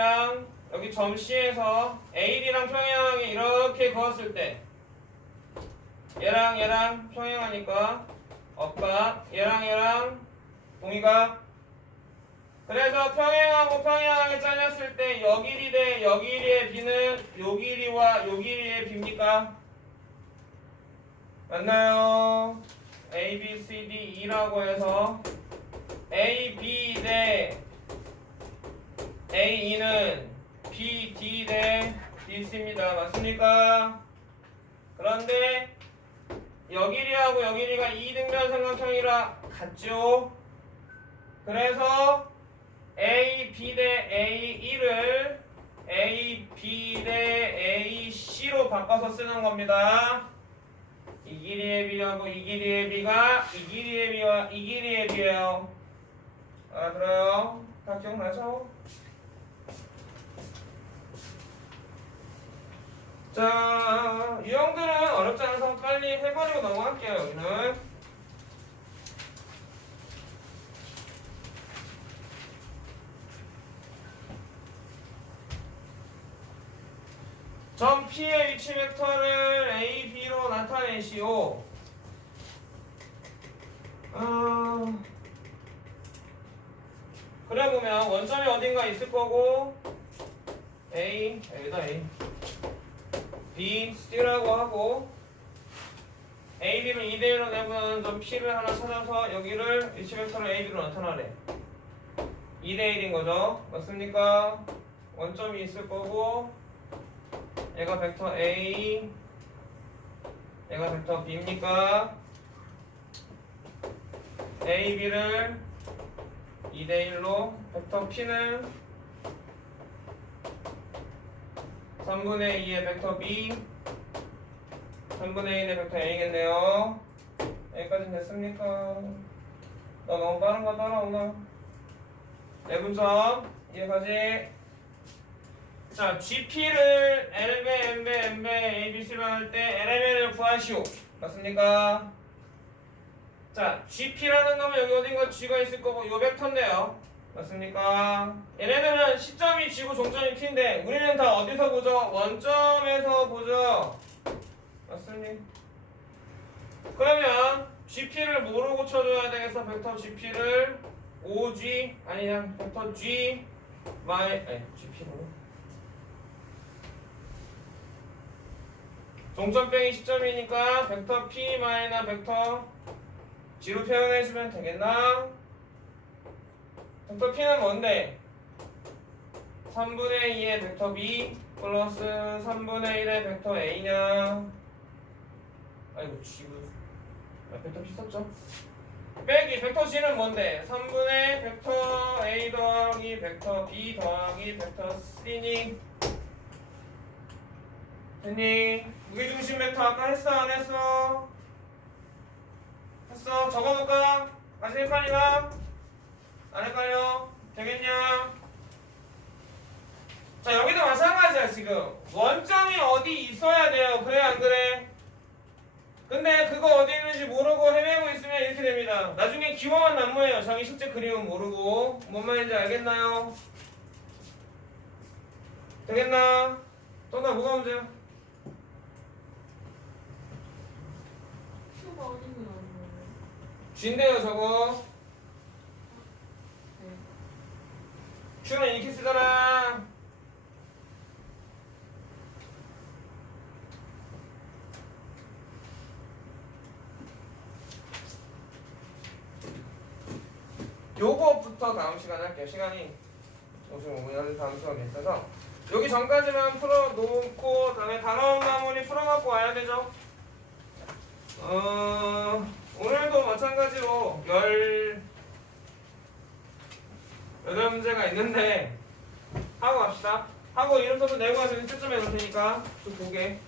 B랑 여기 점 C에서 AB랑 평행하게 이렇게 그었을 때 얘랑 얘랑 평행하니까 억각 얘랑 얘랑 동의각 그래서 평행하고 평행하게 잘렸을 때여 길이 대여 길이의 B는 요 길이와 요 길이의 B입니까? 맞나요? A, B, C, D, E라고 해서 A, B 대 A, E는 B, D 대 D, C입니다. 맞습니까? 그런데 여길이하고 여길이가 이등변 삼각형이라 같죠? 그래서 A, B 대 A, E를 A, B 대 A, C로 바꿔서 쓰는 겁니다. 이 길이의 B하고 이 길이의 B가 이 길이의 B와 이 길이의 B예요. 알아들어요? 다 기억나죠? 자, 유형들은 어렵지 않아서 빨리 해버리고 넘어갈게요, 여기는. 점 P의 위치 벡터를 A, B로 나타내시오. 어... 그래 보면 원점이 어딘가 있을 거고 A, 여기다 A B, C라고 하고 A, B를 2대1로 내보는 점 P를 하나 찾아서 여기를 위치 벡터를 A, B로 나타나래 2대1인 거죠 맞습니까? 원점이 있을 거고 얘가 벡터 A 얘가 벡터 B입니까? A, B를 2대1로 벡터 P는 3분의 2의 벡터 B 3분의 1의 벡터 A겠네요 여기까지 됐습니까? 나 너무 빠른 거 따라오나? 네 분점 이해가지? 자 GP를 L배, M배, M배, ABC로 할 때 LMN을 구하시오 맞습니까? 자, GP라는 거면 여기 어딘가 G가 있을 거고 요 벡터인데요. 맞습니까? 얘네들은 시점이 G고 종점이 P인데 우리는 다 어디서 보죠? 원점에서 보죠. 맞습니까? 그러면 GP를 뭐로 고쳐줘야 되겠어? 벡터 GP를 OG 아니 그냥 벡터 G 마이 아니 GP로 종점 빼기 시점이니까 벡터 P 마이너 벡터 G로 표현해주면 되겠나? 벡터 P는 뭔데? 3분의 2의 벡터 B 플러스 3분의 1의 벡터 A냐? 아이고 G구 아, 벡터 P 썼죠? 빼기 벡터 G는 뭔데? 3분의 벡터 A 더하기 벡터 B 더하기 벡터 C니? 됐니? 무게중심 벡터 아까 했어 안 했어? 했어 적어볼까? 다시 헷갈리나? 안 헷갈려? 되겠냐? 자 여기도 마찬가지야 지금 원점이 어디 있어야 돼요 그래 안 그래? 근데 그거 어디 있는지 모르고 헤매고 있으면 이렇게 됩니다 나중에 기워만 난무해요 자기 실제 그림은 모르고 뭔 말인지 알겠나요? 되겠나? 또나 뭐가 문제야? 큐가 어디 있는 거예요? 쥔대요 저거 큐는 이렇게 쓰잖아 요거부터 다음 시간에 할게요. 시간이 55분 다음 시간에 있어서. 여기 전까지만 풀어놓고 다음에 단어 마무리 풀어갖고 와야 되죠? 어, 오늘도 마찬가지로 열 여덟 문제가 있는데 하고 갑시다. 하고 이름 써서 내고 와서 1점에 놓을 테니까 좀 보게.